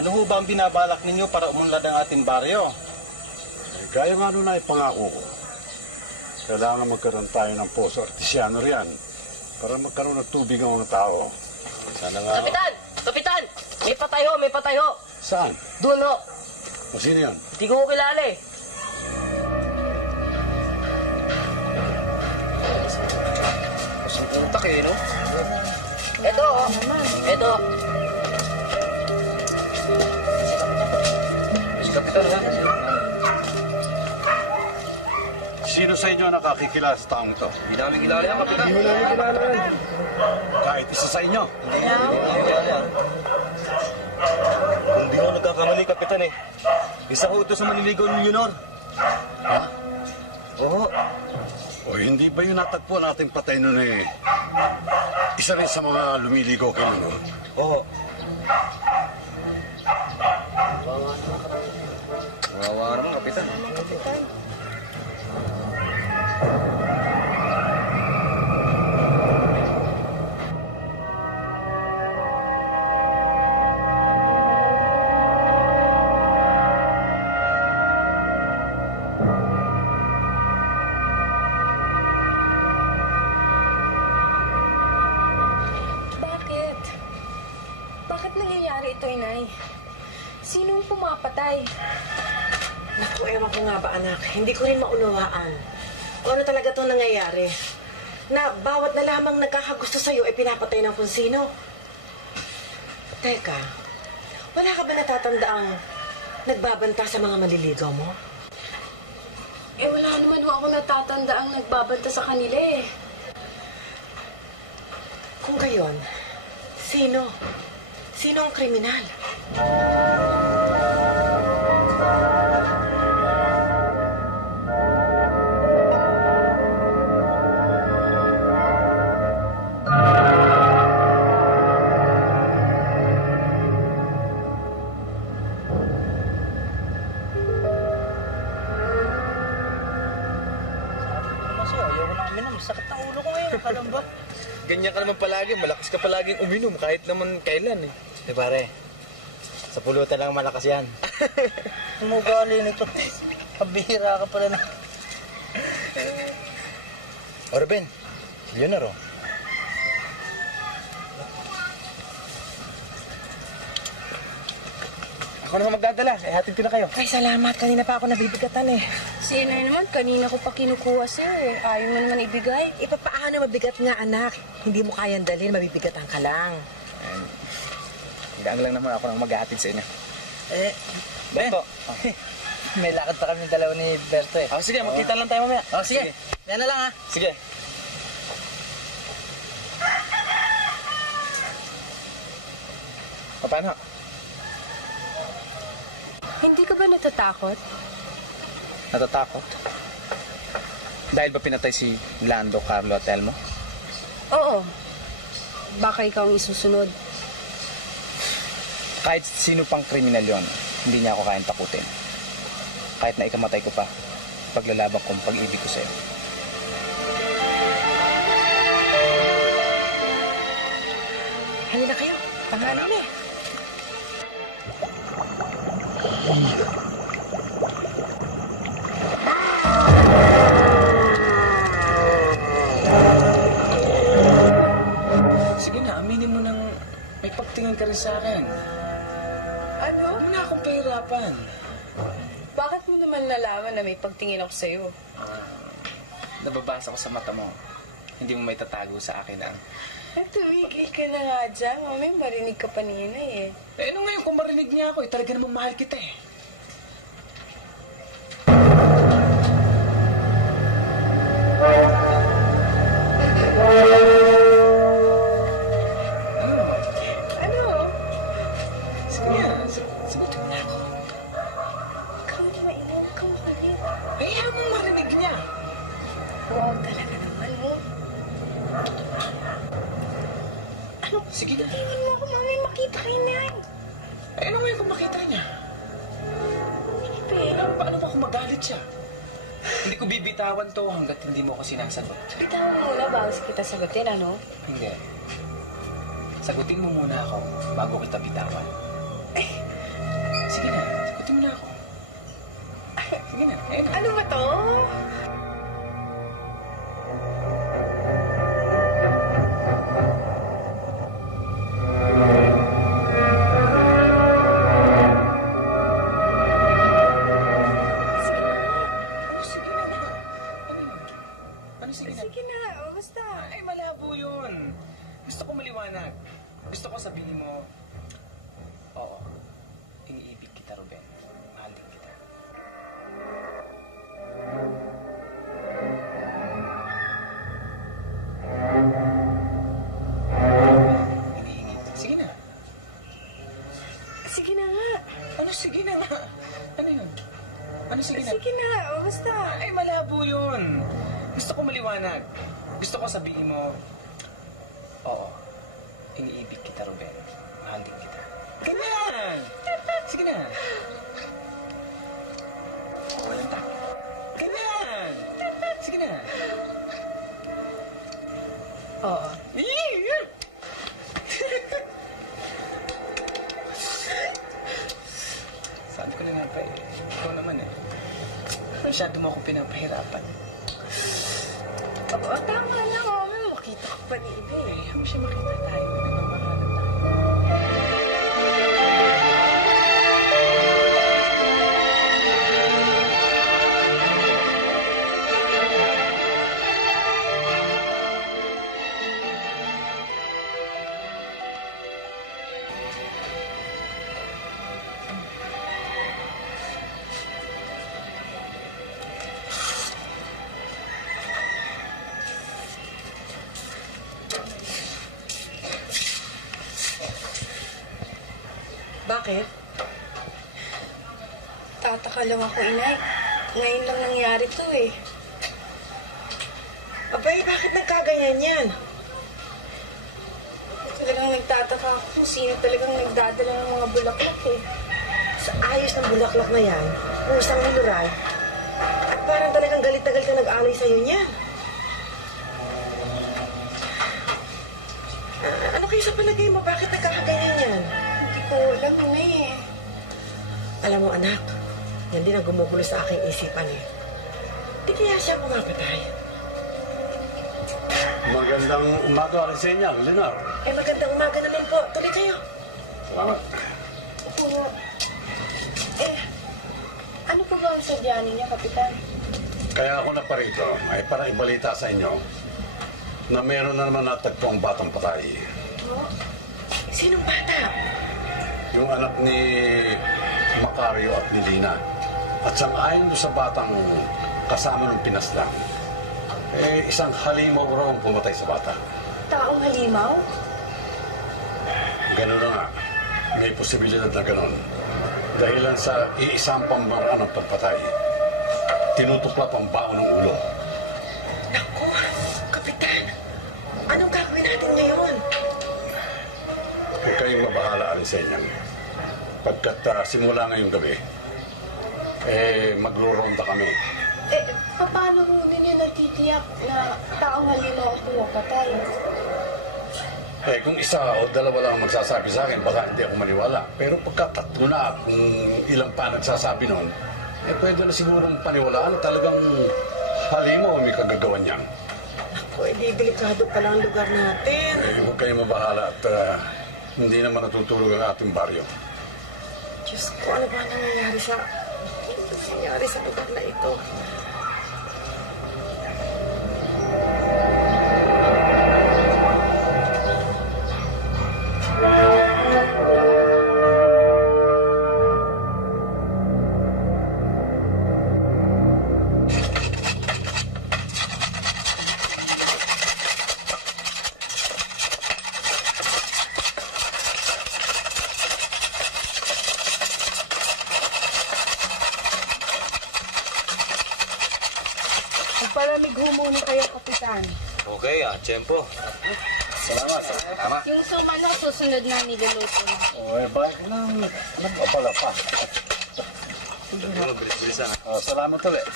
Ano ho ba ang binabalak ninyo para umunlad ang ating baryo? Gaya nga nung naipangako ko, kailangan magkaroon tayo ng poso artisyano riyan para magkaroon ng tubig ang mga tao. Sana nga... Kapitan! Kapitan! May patay ho! May patay ho! Saan? Doon ho! O sino yan? Di ko kilala eh. Kasang utak eh, no? Eto ho! Eto! Si Kapitan ha? Sino sa inyo nakakikilala sa taong ito? Hindi namin kilala yan, Kapitan. Hindi mo namin kilala yan. Kahit isa sa inyo. Kung di ho nagkakamali, Kapitan eh. Isa ho ito sa maniligaw ni Leonor. Ha? Oo. O hindi ba yung natagpuan nating patay nun eh? Isa rin sa mga lumiligaw kay Leonor. Oo. Wawa naman, Kapitan. Bakit nangyayari ito, Inay? Sinong pumapatay? Naku, ewan ko nga ba, anak. Hindi ko rin maunawaan kung ano talaga itong nangyayari. Na bawat na lamang nagkakagusto sa'yo ay pinapatay ng kung sino. Teka, wala ka ba natatandaang nagbabanta sa mga maliligaw mo? Eh, wala naman ho ako natatanda ang nagbabanta sa kanila eh. Kung gayon, sino? Sino ang kriminal? Sakit ng ulo ko ngayon, kalambot. Ganyan ka naman palagi, malakas ka palaging uminom kahit naman kailan eh. Eh pare, sa pulutan lang malakas yan. Umugali nito. Pabihira ka pala na. O Ruben, Leonor oh. Ako naman magdadala, eh hatid ko na kayo. Ay, salamat. Kanina pa ako nabibigatan eh. Si Inay naman, kanina ko pa kinukuha sa'yo eh. Ayaw mo naman ibigay. Paano mabigat nga, anak? Hindi mo kayang dalhin, mabibigatan ka lang. Hanggang lang naman ako nang maghahatid sa inyo. Eh, Berto. Oh. May lakad pa kami dalawa ni Berto eh. Oh, sige, magkita lang tayo mamaya. Oh, sige. Yan na lang ha. Sige. O, paano? Hindi ka ba natatakot? Natatakot? Dahil ba pinatay si Lando, Carlo at Elmo? Oo. Baka ikaw ang isusunod. Kahit sino pang kriminal yon, hindi niya ako kayang takutin. Kahit na ikamatay ko pa, paglalaban kong pag-ibig ko sa'yo. Halina kayo. Pangalan eh. Sige na, aminin mo nang may pagtingin ka rin sa akin. Ano? Huwag mo na akong pahirapan. Bakit mo naman nalaman na may pagtingin ako sa'yo? Nababasa ko sa mata mo. Hindi mo may tatago sa akin ang... Ay, tumigil ka na nga dyan. Mami, marinig ka pa ni Inay eh. Eh, ano ngayon kung marinig niya ako? Eh, talaga namang mahal kita eh. Ano? Sige nga, sagutin mo na ako. Ikaw na maingat. Ikaw makalit. Eh, ayaw mo marinig niya. Wow, talaga naman mo. Ano? Sige na. Tingnan mo ako, Mami. Makita ka Inay. Eh, ano ngayon kung makita niya? Paano ba kung magalit siya? Hindi ko bibitawan to hanggat hindi mo ako sinasagot. Bitawan mo muna bago kita sagutin, ano? Hindi. Sagutin mo muna ako bago kita bitawan. Sige na, ayun na. Ano ba to? Ano, sige na. Ano yun? Ano, sige na? Sige na, basta. Ay, malabo yun. Gusto ko maliwanag. Gusto ko sabihin mo, oo, iniibig kita, Ruben. Mahal din kita. Iniingit. Sige na. Sige na nga. Ano, sige na nga. Ano yun? Ano, sige na? Sige na, basta. Ay, malabo yun. Gusto ko maliwanag. Gusto ko sabihin mo, oo, iniibig kita, Ruben. Mahal din kita. Ganyan! Sige na. Walang takot. Ganyan! Sige na. Oo. Sabi ko na nga pa eh. Ikaw naman eh. Masyado mo akong pinapahirapan. Oo, tama na. Makita ko pa ni Ibe. Ayaw mo siya makita tayo. Nagmamahalan tayo. Bakit? Tataka lang ako, inay. Ngayon lang nangyari to eh. Abay, bakit nagkaganyan yan? Talagang nagtataka ako kung sino talagang nagdadala ng mga bulaklak eh. Sa ayos ng bulaklak na yan, pusang nilural, at parang talagang galit na galit na nag-alay sa'yo niyan. Ano kayo sa palagay mo? Bakit nagkakaganyan yan? Hindi ko alam, inay eh. Alam mo, anak, yan din ang gumugulo sa aking isipan eh. Di kaya siya pumapatay? Magandang umaga rin sa inyo, Leonor. Eh, magandang umaga naman po. Tuloy kayo. Salamat. Opo. Eh, ano po ba ang sadyanin niya, Kapitan? Kaya ako na pa rito ay para ibalita sa inyo na meron na naman natagpo ang batang patay. Oh? Sinong bata? Yung anak ni Macario at ni Lina. At sang-ayon sa batang kasama ng pinaslang, eh, isang halimaw raw ang pumatay sa bata. Taong halimaw? Ganun na nga. May posibilidad na ganun. Dahilan sa iisang pambaraan ng pagpatay, tinutuklap ang baon ng ulo. Naku, Kapitan. Anong gagawin natin ngayon? Huwag kayong mabahala, Alisenya. Pagkat simula ngayong gabi, eh, magruronda kami. Eh, paano mo ninyo natitiyak na taong halimaw ang pinapatay? Eh, kung isa o dalawa lang ang magsasabi sa akin, baka hindi ako maniwala. Pero pagka tatlo na, kung ilang pa nagsasabi noon, eh, pwede na sigurong paniwalaan na talagang halimaw ang may kagagawan niyan. Naku, edi delikado pala ang lugar natin. Eh, huwag kayong mabahala at hindi naman natutulog ang ating baryo. Diyos ko, ano ba nangyayari sa lugar na ito? Magpalamig ho muna kayo, Kapitan. Okay, tiyempo. Salamat. Tama. Yung sumano, susunod na niluluto na. O, eh, bakit nang nagpapala pa? Bilis-bilis Salamat ulit.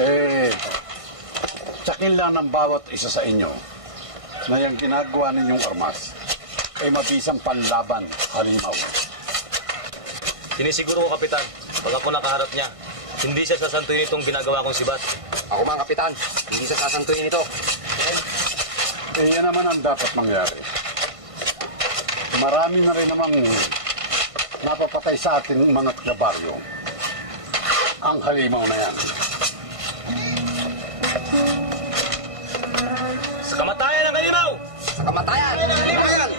Eh, tsakin lang ng bawat isa sa inyo na yung ginagawa ninyong armas ay mabisang panlaban, halimaw. Sinisiguro ko, Kapitan, pag ako nakaharap niya, hindi siya sasantuyin itong ginagawa kong sibat. Ako mga kapitan, hindi sa sasantuyin ito. Eh, yan naman ang dapat mangyari. Marami na rin namang napapatay sa ating mga taga-baryo. Ang halimaw na yan. Sa kamatayan ng halimaw! Sa kamatayan! Kamatayan!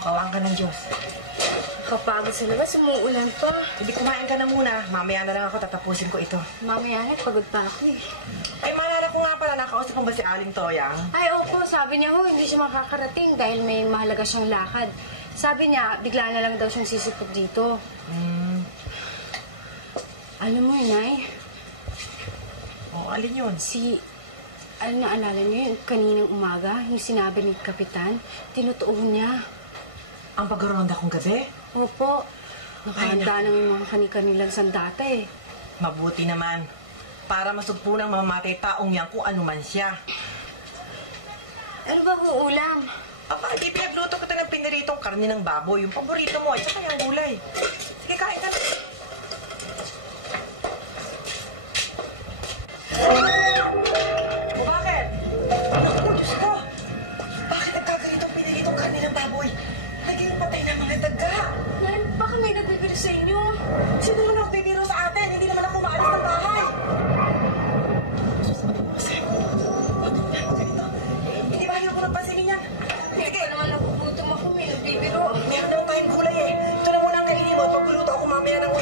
Kawang ka ng Diyos. Kapagod sa labas, umuulan pa. Hindi, kumain ka na muna. Mamaya na lang ako tatapusin ko ito. Mamaya na, pagod pa ako eh. Ay, maalala ko nga pala, nakausap mo ba si Aling Toyang? Ay, opo, sabi niya ho, hindi siya makakarating dahil may mahalaga siyang lakad. Sabi niya, bigla na lang daw siyang sisipot dito. Alam mo, Inay, Alin yun? naalala niyo yun, kaninang umaga, yung sinabi ni Kapitan, tinutuon niya. Ang pagkaroonda kong gabi? Opo, nakahanda ng mga kani-kanilang sandata eh. Mabuti naman. Para masugpunang mamamatay taong yan kung ano man siya. Ano ba kung ulam? Aba, di pinagluto ko ng piniritong karne ng baboy. Yung paborito mo, at saka yung gulay. Sige, kain ka na. O bakit? Naku, Diyos ko! Bakit nagkaganitong piniritong karne ng baboy? Naging patay na mga daga. Nay, baka may nagbibiro sa inyo. Sino yung nagbibiro sa atin? Hindi naman ako maalis ng bahay. Hindi ba ayaw ko nang pansinin yan? Hindi ka naman nagugutom ako, may nagbibiro. Meron naman tayong gulay eh. Ito na muna ang kainin mo at pagluluto ako mamaya ng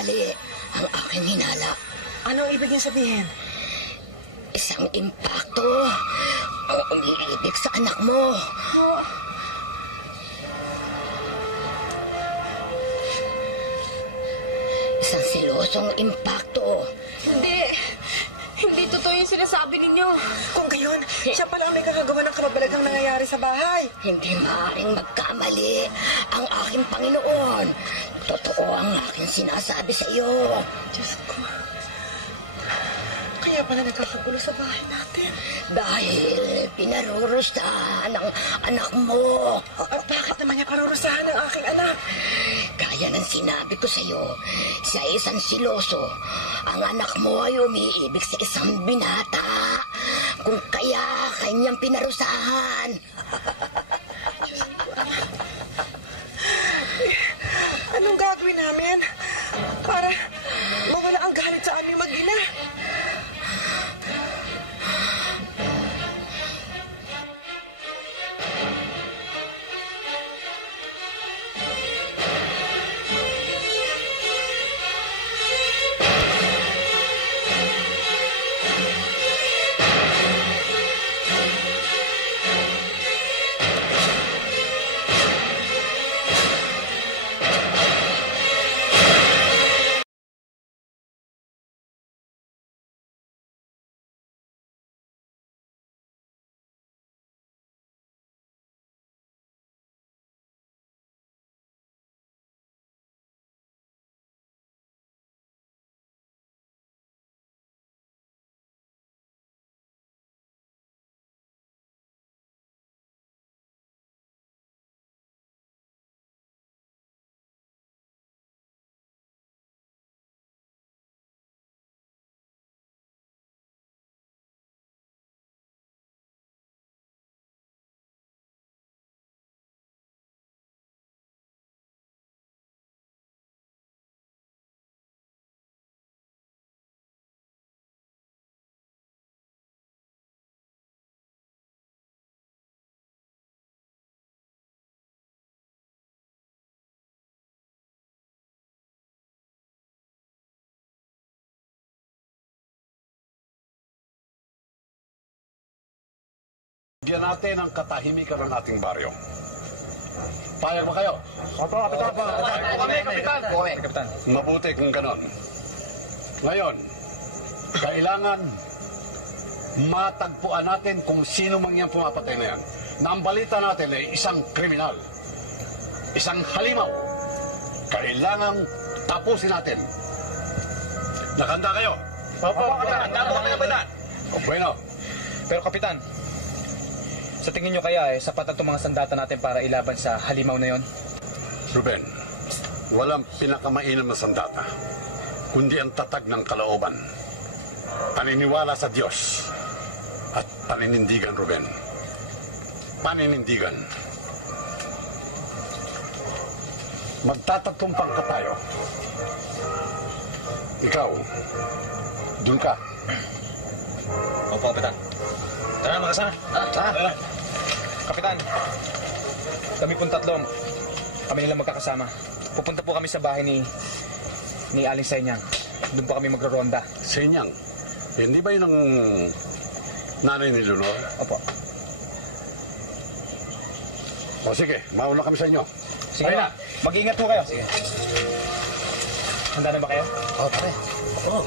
mali ang aking hinala. Ano ang ibig niyo sabihin? Isang impacto ang umiibig sa anak mo. Isang silosong impacto. Hindi totoo yung sinasabi ninyo. Kung gayon, siya pala ang may kagagawa ng kababalagang nangyayari sa bahay. Hindi maaaring magkamali ang aking Panginoon. Totoo ang aking sinasabi sa iyo. Diyos ko. Kaya pala nagkakagulo sa bahay natin. Dahil pinarurusahan ang anak mo. At bakit naman niya parurusahan ang aking anak? Gaya ng sinabi ko sa iyo, sa isang siloso, ang anak mo ay umiibig sa isang binata. Kung kaya kanyang pinarusahan. Anong gagawin namin para mawala ang galit sa aming mag-ina? Bigyan natin ang katahimikan ng ating baryo. Payag ba kayo? Opo, Kapitan. Kapitan. Mabuti kung ganon. Ngayon, kailangan matagpuan natin kung sino mang yan pumapatay na yan. Na ang balita natin ay isang kriminal. Isang halimaw. Kailangang tapusin natin. Nakanda kayo? Opo, Kapitan. Kapitan. Bueno. Pero Kapitan, sa tingin nyo kaya sapat na itong mga sandata natin para ilaban sa halimaw na yon? Ruben, walang pinakamainam na sandata, kundi ang tatag ng kalooban. Paniniwala sa Diyos at paninindigan, Ruben. Paninindigan. Magtatagumpang ka tayo. Ikaw, dun ka. Opo, Kapitan. Tara, mga kasama. Tara. Kapitan, kami pong tatlong, kami nilang magkakasama. Pupunta po kami sa bahay ni Aling Senyang. Doon po kami magroronda. Senyang? Hindi ba yun ang nanay ni Leonor? Opo. O sige, mauna kami sa inyo. Sige na. Mag-iingat po kayo. Sige. Handa na ba kayo? Oo, pare. Oo.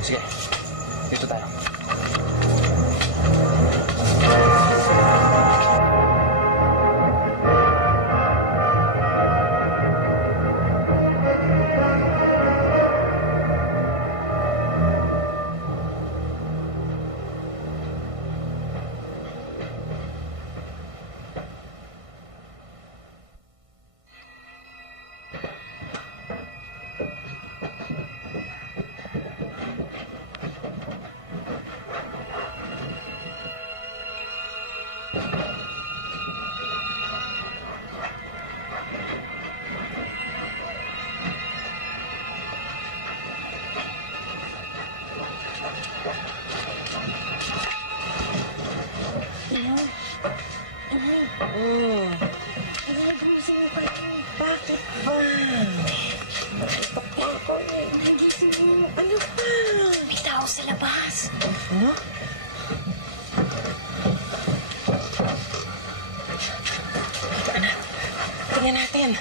Sige. Dito tayo. Bakit ba? Ako, nagising ko. Ano pa? May tao sa labas. Ano? Ito, anak. Tingnan natin.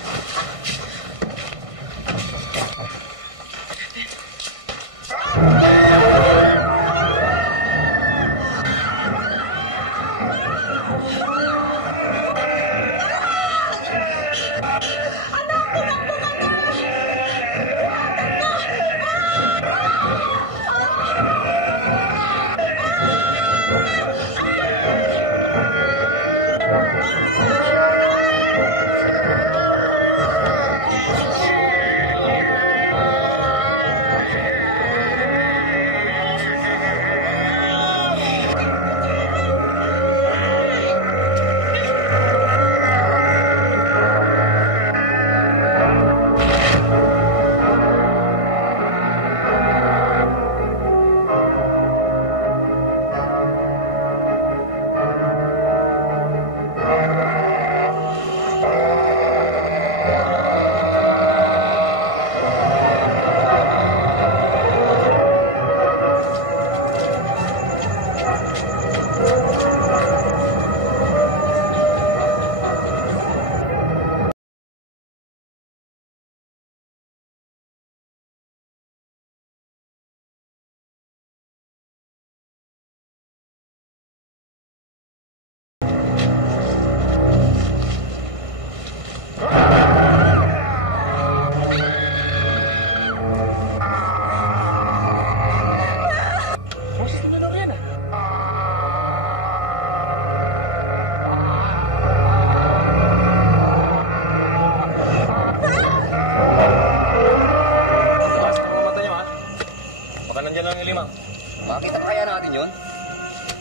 Makita pa kaya natin yun?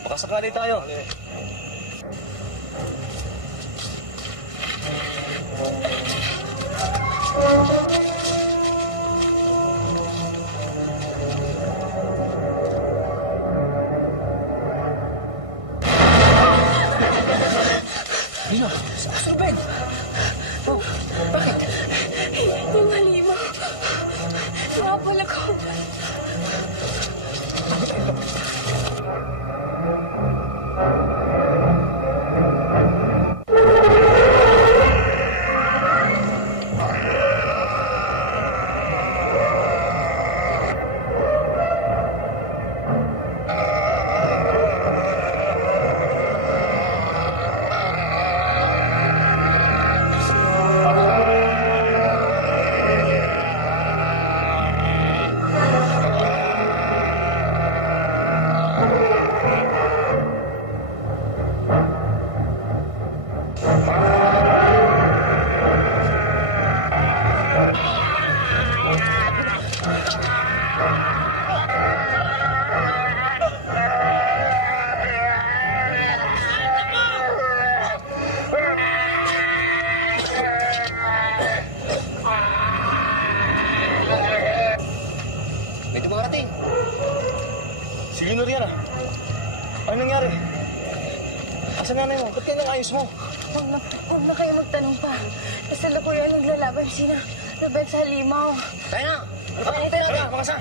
Baka sakali tayo. Lino, si Ruben! Oh, bakit? Yung halimaw. Nakapal ako. May dumarating. Sige na riyan ah. Ano nangyari? Asan nanay mo? Ba't kailang ayos mo? Huwag na kayo magtanong pa. Kasalukuyan naglalaban sina Ruben sa halimaw. Tayo na! Ano pa nang tayo natin? Makasa!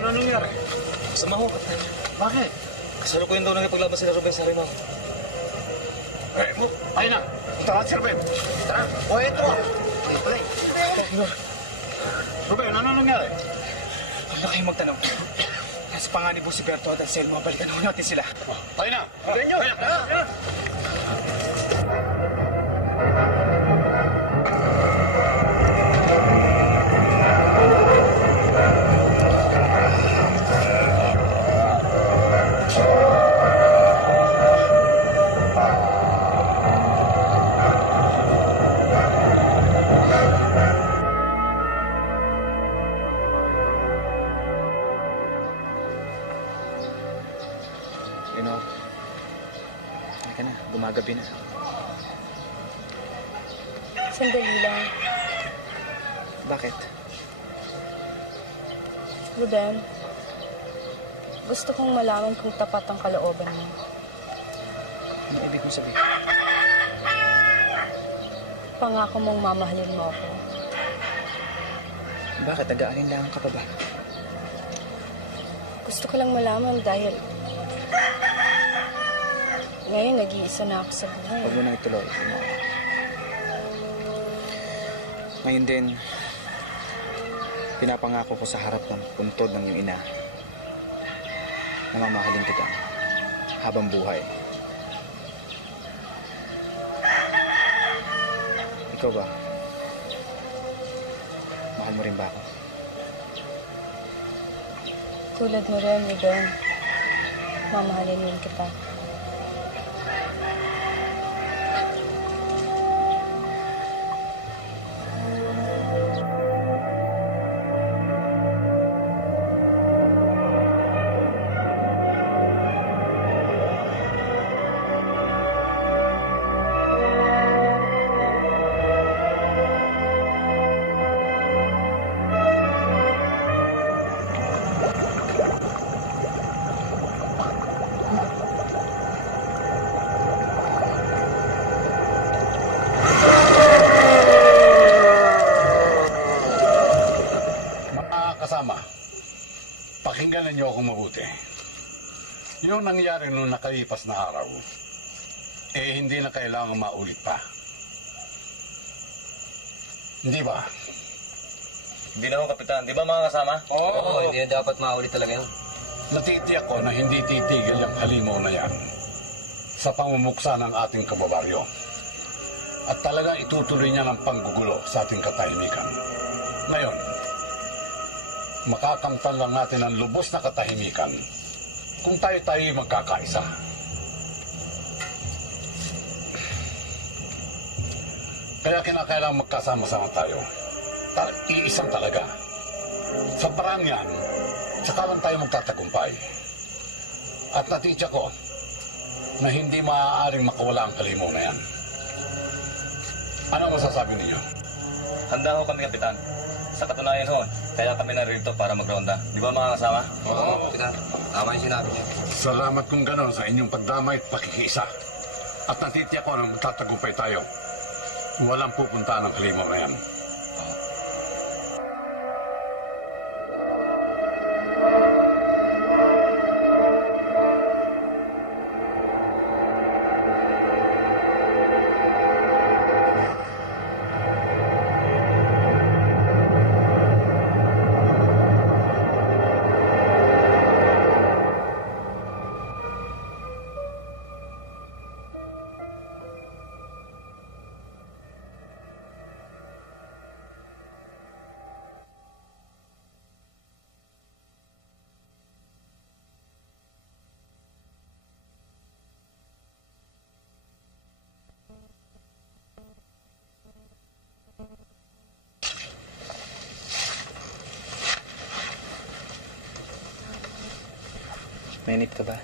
Ano nangyari? Sama ho. Bakit? Kasalukuyan daw nagpaglaban sila Ruben sa halimaw. Tayo na. Punta natin si Ruben. Tara! O, eto! Ano pala eh? Ruben, ano nangyari? Huwag na kayo magtanong. Nasa panganib po si Berto at Anselmo. Balikan ho natin sila. Tayo na. Benyo! Tara! Tayo gabi na. Sandali lang. Bakit? Ruben, gusto kong malaman kung tapat ang kalooban mo. Ano ibig mo sabihin? Pangako mong mamahalin mo ako. Bakit? Nag-aalinlangan ka pa ba? Gusto ko lang malaman dahil ngayon nag-iisa na ako sa buhay. Huwag mo nang ituloy. Ngayon din, pinapangako ko sa harap ng puntod ng iyong ina na mamahalin kita habang buhay. Ikaw ba? Mahal mo rin ba ako? Tulad mo rin, Ruben. Mamahalin rin kita. Pakinggan niyo ako mabuti. Yung nangyari noong nakalipas na araw, hindi na kailangan maulit pa. Hindi ba? Hindi na ako, Kapitan. Di ba mga kasama? Oo, hindi na dapat maulit talaga yun. Natitiyak ko na hindi titigil yung halimaw na yan sa pamumuksa ng ating kababaryo. At talagang itutuloy niya ng panggugulo sa ating katahimikan. Ngayon, makakamtan lang natin ang lubos na katahimikan kung tayo magkakaisa. Kaya kinakailangan magkasama-sama tayo. Iisang talaga. Sa parang yan, saka lang tayo magtatagumpay. At natitya ko na hindi maaaring makawala ang halimaw na yan. Ano masasabi ninyo? Handa ho kami, Kapitan. Sa katunayan ho, kaya kami narito para magronda. Di ba mga kasama? Oo, Kapitan. Tama yung sinabi niya. Salamat kung gano'n sa inyong pagdamay at pakikiisa. At natitiyak ko na magtatagumpay tayo. Walang pupunta ng halimaw na yan. Mainit ka ba?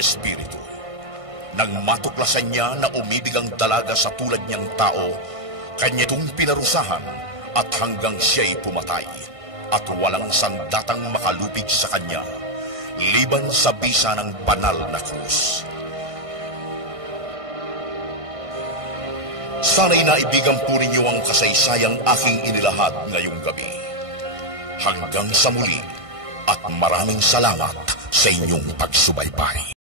Espiritu. Nang matuklasan niya na umibig ang dalaga sa tulad niyang tao, kanya itong pinarusahan at hanggang siya'y pumatay at walang sandatang makalupig sa kanya, liban sa bisa ng banal na krus. Sana'y naibigan po ninyo ang kasaysayang aking inilahad ngayong gabi. Hanggang sa muli at maraming salamat sa inyong pagsubaybay.